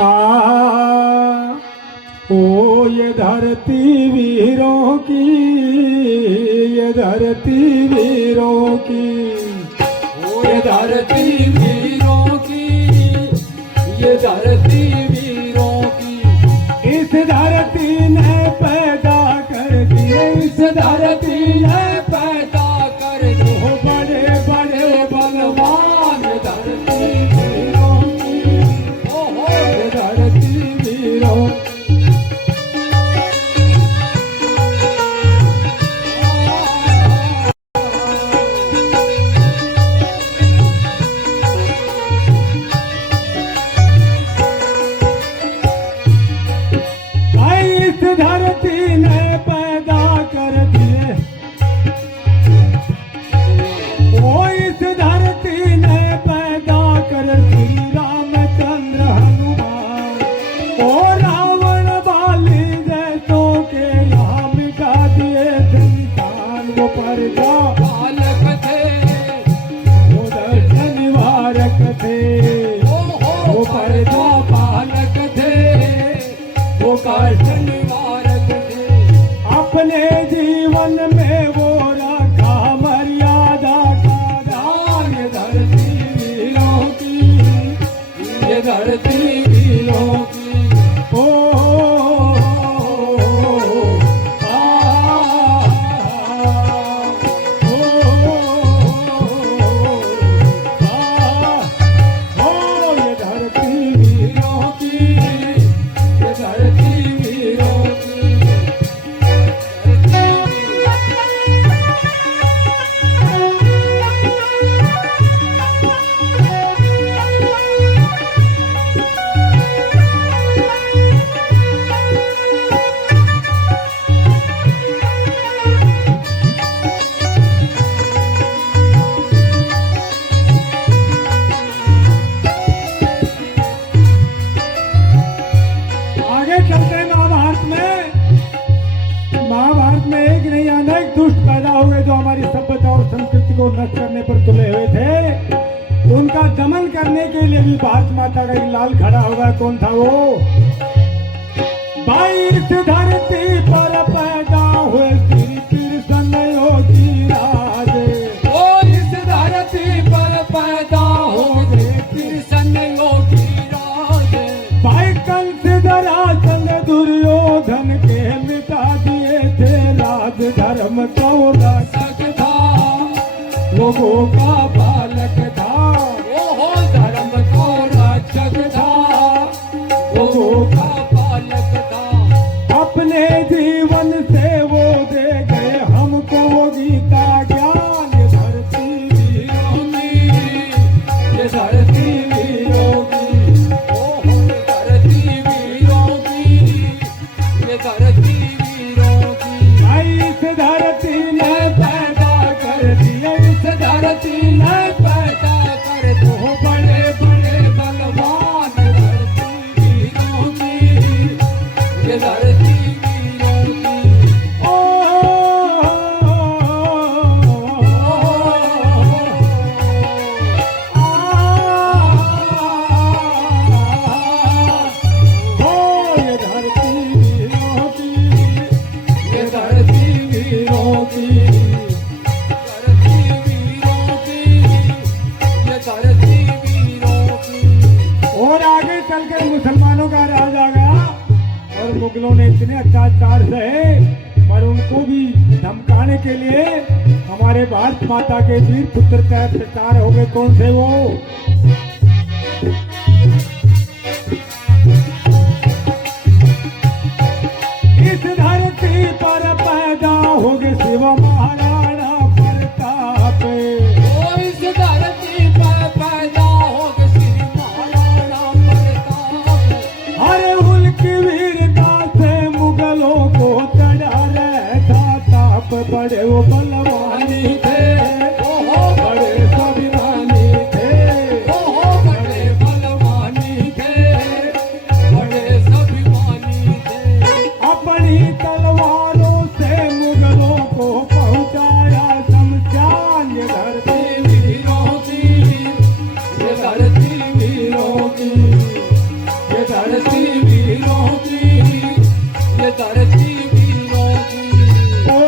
आ ओ ये धरती वीरों की, ये धरती वीरों की, ओ ये धरती वीरों की, ये धरती वीरों की। इस धरती ने पैदा कर दिए, इस धरती ने पैदा कर दिए बड़े बड़े बलवान धरती वीरों की। ओहो ये धरती वीरों धरती ने पैदा कर दिए, वो इस धरती ने पैदा कर श्री रामचंद्र हनुमान। ओ रावण वाली जैसों के यहाँ मिटा दिए संतान। वो प्रजा पालक थे, वो दर्शन निवारक थे, वो प्रजा पालक थे, वो कष्ट निवारक थे। अपने जीवन में वो रखा मर्यादा का दान। ये धरती वीरों की, ये धरती वीरों की। ओ ये धरती वीरों की, ये धरती वीरों की। आगे चलते हैं महाभारत में। महाभारत में एक नहीं अनेक दुष्ट पैदा हुए जो हमारी सभ्यता और संस्कृति को नष्ट करने पर तुले हुए थे। उनका दमन करने के लिए भी भारत माता का एक लाल खड़ा हुआ। कौन था वो? भाई इस धरती पर पैदा हुए श्री कृष्ण योगी राजे। ओ इस धरती पर पैदा हो गए कृष्ण योगी राजे। भाई कंस धराचंद दुर्योधन के मिटा दिए थे राज धर्म को रक्षक था, लोगों का पालक था। ओहो धर्म को रक्षक था, लोगों का पालक था। अपने जीवन से वो दे गए हमको वो गीता ज्ञान। ये धरती वीरों की, ये धरती वीरों की। ओहो ये धरती वीरों की, ये धरती वीरों की। भाई इस धरती ने पैदा कर दिया, इस धरती ने पैदा कर दो बड़े बड़े बलवान धरती वीरों की, ये धरती वीरों की। ओ ये धरती वीरों की, ये धरती वीरों की, धरती वीरों की, ये धरती वीरों की। और आगे चलकर मुसलमानों का राज आ गया और मुगलों ने इतने अत्याचार सहे, पर उनको भी धमकाने के लिए हमारे भारत माता के वीर पुत्र का प्रचार हो गए। कौन थे वो? इस धरती पर पैदा हो गए शिव महाराणा प्रताप। ओ इस धरती पर पैदा हो गए श्री महाराणा प्रताप। अरे उनकी वीरता से मुगलों को चढ़ा रहता ताप। बड़े वो बलवानी थे, ओहो बड़े स्वाभिमानी थे, ओहो बड़े बलवानी थे, बड़े स्वाभिमानी थे। अपनी तलवारों से मुगलों को पहुंचाया शमशान। ये धरती वीरों की, ये धरती वीरों की, ये धरती वीरों की, ये धरती वीरों की। ओ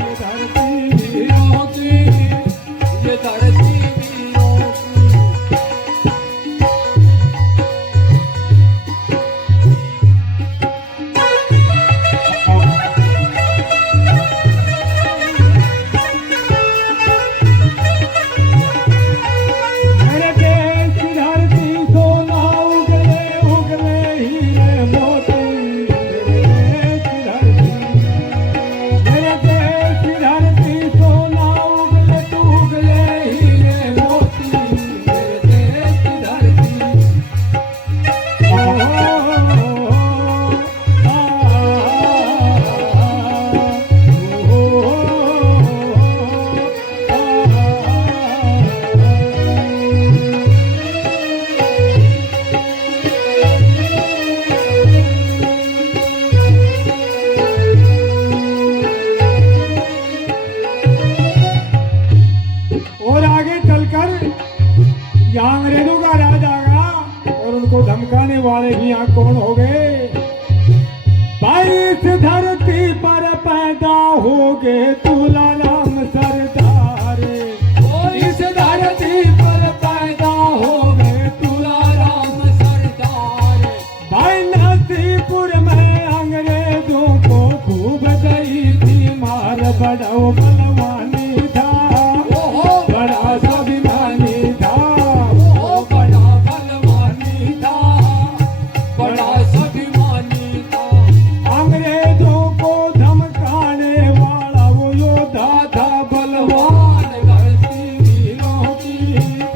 ये धरती वीरों की, ये धरती वीरों की। मेरे देश की धरती सोना उगले उगले हीरे मोती। मेरे देश की धरती सोना उगले उगले हीरे मोती, मेरे देश की धरती। ओ और आगे चलकर यहाँ अंग्रेजों का राज आ गया और उनको धमकाने वाले भी यहाँ कौन हो गए? भाई इस धरती पर पैदा हो गए तुला राम सरदार। ओ इस धरती पर पैदा हो गए तुलाराम सरदार। भाई नसीपुर में अंग्रेजों को खूब गई थी मार। बड़ो बलवानी था, ओहो बड़ा स्वाभिमानी था। ओ बड़ा बलवानी था, बड़ा स्वाभिमानी था। अंग्रेजों को धमकाने वाला वो योद्धा था बलवान। बलवान धरती वीरों की,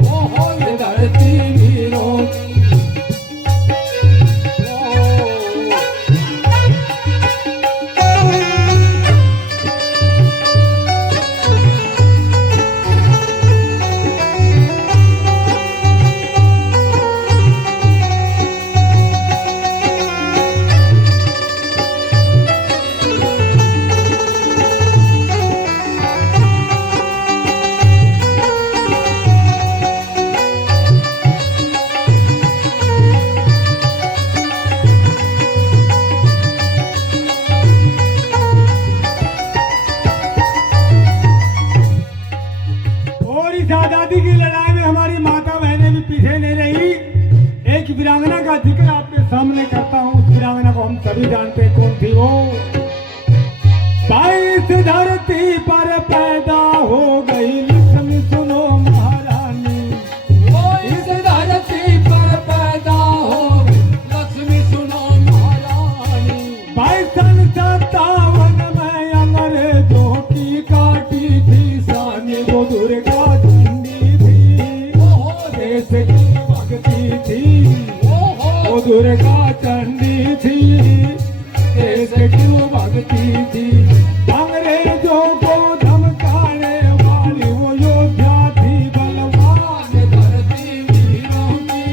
ओहो ये धरती वीरों की। और इस आजादी की लड़ाई में हमारी माता बहनें भी पीछे नहीं रही। एक वीरांगना का जिक्र आपके सामने करता हूँ। उस वीरांगना को हम सभी जानते हैं कौन थी वो। भाई इस धरती पर पैदा हो गई लक्ष्मी सुनो महारानी। ओ इस धरती पर पैदा हो गई लक्ष्मी सुनो महारानी। भाई सन 57 में अंग्रेजों की काटी थी सानी। वो दुर्गा चंडी थी, ओहो देश की भक्ति थी। ओहो वो दुर्गा चंडी थी, देश की वो भक्ति थी। अंग्रेजों को धमकाने वाली वो योद्धा थी बलवान। ये धरती वीरों की,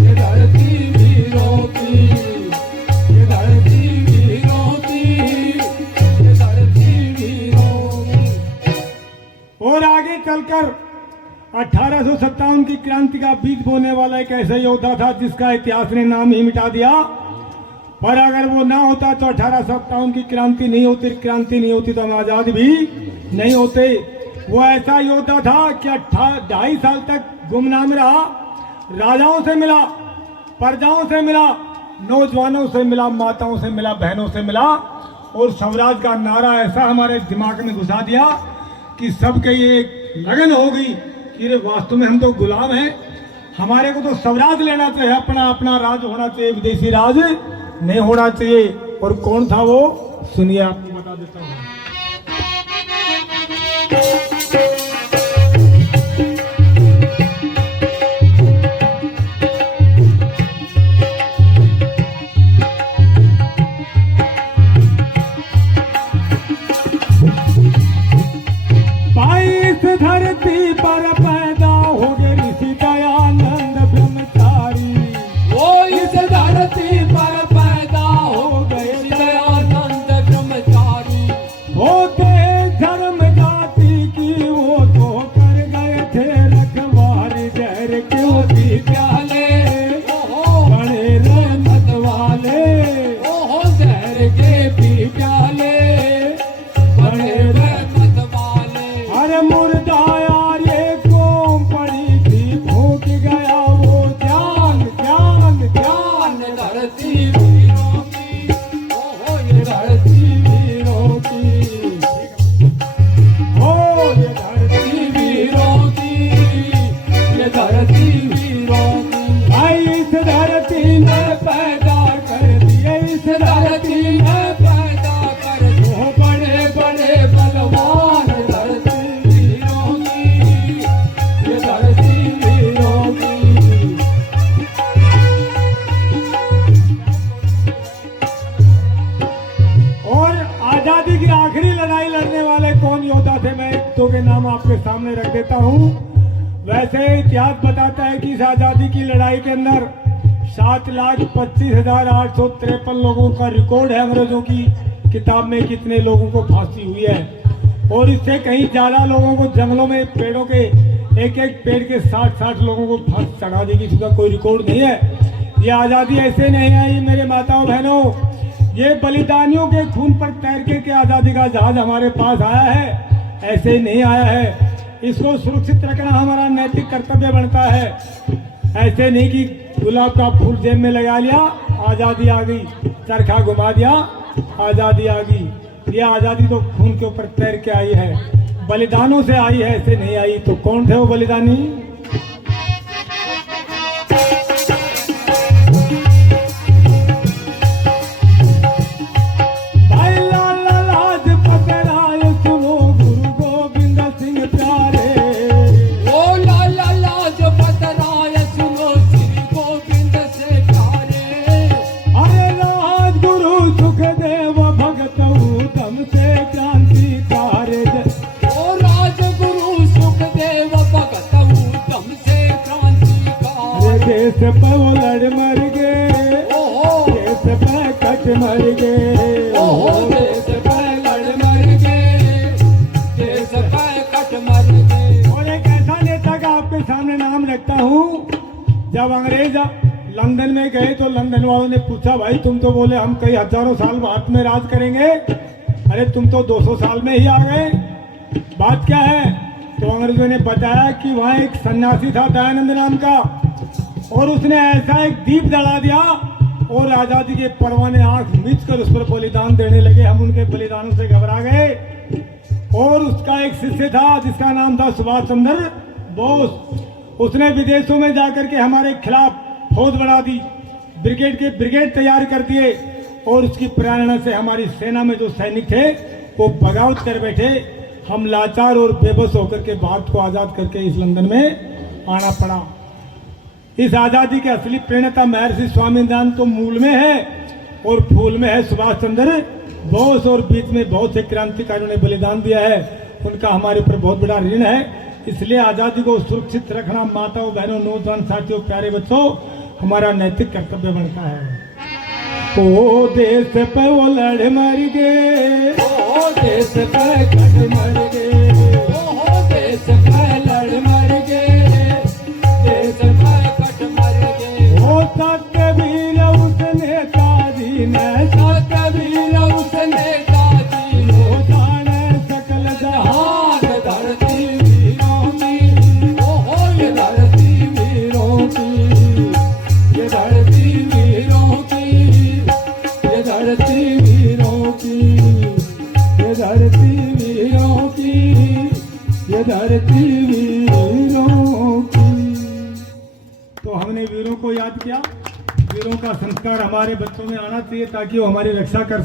ये धरती वीरों की, ये धरती वीरों की, ये धरती वीरों की। और आगे चलकर 1857 की क्रांति का बीज बोने वाला एक ऐसा योद्धा था जिसका इतिहास ने नाम ही मिटा दिया। पर अगर वो ना होता तो 1857 की क्रांति नहीं होती। क्रांति नहीं होती तो हम आजाद भी नहीं होते। वो ऐसा योद्धा था कि 2.5 साल तक गुमनाम रहा। राजाओं से मिला, प्रजाओं से मिला, नौजवानों से मिला, माताओं से मिला, बहनों से मिला। और स्वराज का नारा ऐसा हमारे दिमाग में घुसा दिया कि सबके ये लगन हो गई कि रे वास्तव में हम तो गुलाम हैं। हमारे को तो स्वराज लेना चाहिए, अपना अपना राज होना चाहिए, विदेशी राज नहीं होना चाहिए। और कौन था वो, सुनिए आपको बता देता हूँ। इस धरती पर पैदा हो गए ऋषि दयानंद ब्रह्मचारी। वो इस धरती पर पैदा हो गए दयानंद ब्रह्मचारी। आजादी की आखिरी लड़ाई लड़ने वाले कौन योद्धा थे, मैं एक दो के नाम आपके सामने रख देता हूँ। वैसे इतिहास बताता है कि इस आजादी की लड़ाई के अंदर 7,25,853 लोगों का रिकॉर्ड है अंग्रेजों की किताब में, कितने लोगों को फांसी हुई है। और इससे कहीं ज्यादा लोगों को जंगलों में पेड़ों के एक एक पेड़ के 60-60 लोगों को फांसी चढ़ा दी गई, इसका कोई रिकॉर्ड नहीं है। ये आजादी ऐसे नहीं आई मेरे माताओं बहनों, ये बलिदानियों के खून पर तैर के आजादी का जहाज हमारे पास आया है, ऐसे ही नहीं आया है। इसको सुरक्षित रखना हमारा नैतिक कर्तव्य बनता है। ऐसे नहीं कि गुलाब का फूल जेब में लगा लिया, आजादी आ गई, चरखा घुमा दिया, आजादी आ गई। ये आजादी तो खून के ऊपर तैर के आई है, बलिदानों से आई है, ऐसे नहीं आई। तो कौन थे वो बलिदानी? भाई लाला लाजपत राय सुनो गुरु गोविंद सिंह प्यारे। ओ लाला लाजपत राय सुनो श्री गोविंद से प्यारे। अरे राजगुरु सुखदेव भगत उत्तम से क्रांतिकारी। ओ राजगुरु सुखदेव भगत उत्तम से क्रांतिकारी। देश पे वो लड़ मर गए, देश पे कट मर गए, ओहो देश पे लड़ मर गए, देश पे कट मर गए। और एक ऐसा नेता का आपके सामने नाम रखता हूँ, जब अंग्रेज लंदन में गए तो लंदन वालों ने पूछा, भाई तुम तो बोले हम कई हजारों साल भारत में राज करेंगे, अरे तुम तो 200 साल में ही आ गए, बात क्या है? तो अंग्रेजों ने बताया कि वहाँ एक सन्यासी था दयानंद नाम का, और उसने ऐसा एक दीप जला दिया और आजादी के परवाने आंख मीच कर उस पर बलिदान देने लगे। हम उनके बलिदानों से घबरा गए। और उसका एक शिष्य था जिसका नाम था सुभाष चंद्र बोस। उसने विदेशों में जाकर के हमारे खिलाफ फौज बढ़ा दी, ब्रिगेड के ब्रिगेड तैयार कर दिए, और उसकी प्रेरणा से हमारी सेना में जो सैनिक थे वो बगावत कर बैठे। हम लाचार और बेबस होकर के भारत को आजाद करके इस लंदन में आना पड़ा। इस आजादी के असली प्रेरणा महर्षि स्वामीनाथन तो मूल में है और फूल में है सुभाष चंद्र बोस, और बीच में बहुत से क्रांतिकारियों ने बलिदान दिया है, उनका हमारे ऊपर बहुत बड़ा ऋण है। इसलिए आजादी को सुरक्षित रखना माताओं बहनों नौजवान साथियों प्यारे बच्चों हमारा नैतिक कर्तव्य बनता है। ओ देश पे वो लड़ मर गए, ओ देश पे कट मर गए, ओहो देश पे लड़ मर गए, देश पे कट मर गए। ओ सत्यवीर उस नेताजी ने, सत्यवीर उस नेताजी ने जाने सकल जहान, जहान धरती वीरों की, ओहो ये धरती वीरों की, ये धरती वीरों की, ये धरती वीरों की, ये धरती वीरों की, ये धरती वीरों की। तो हमने वीरों को याद किया। वीरों का संस्कार हमारे बच्चों में आना चाहिए ताकि वो हमारी रक्षा कर सके।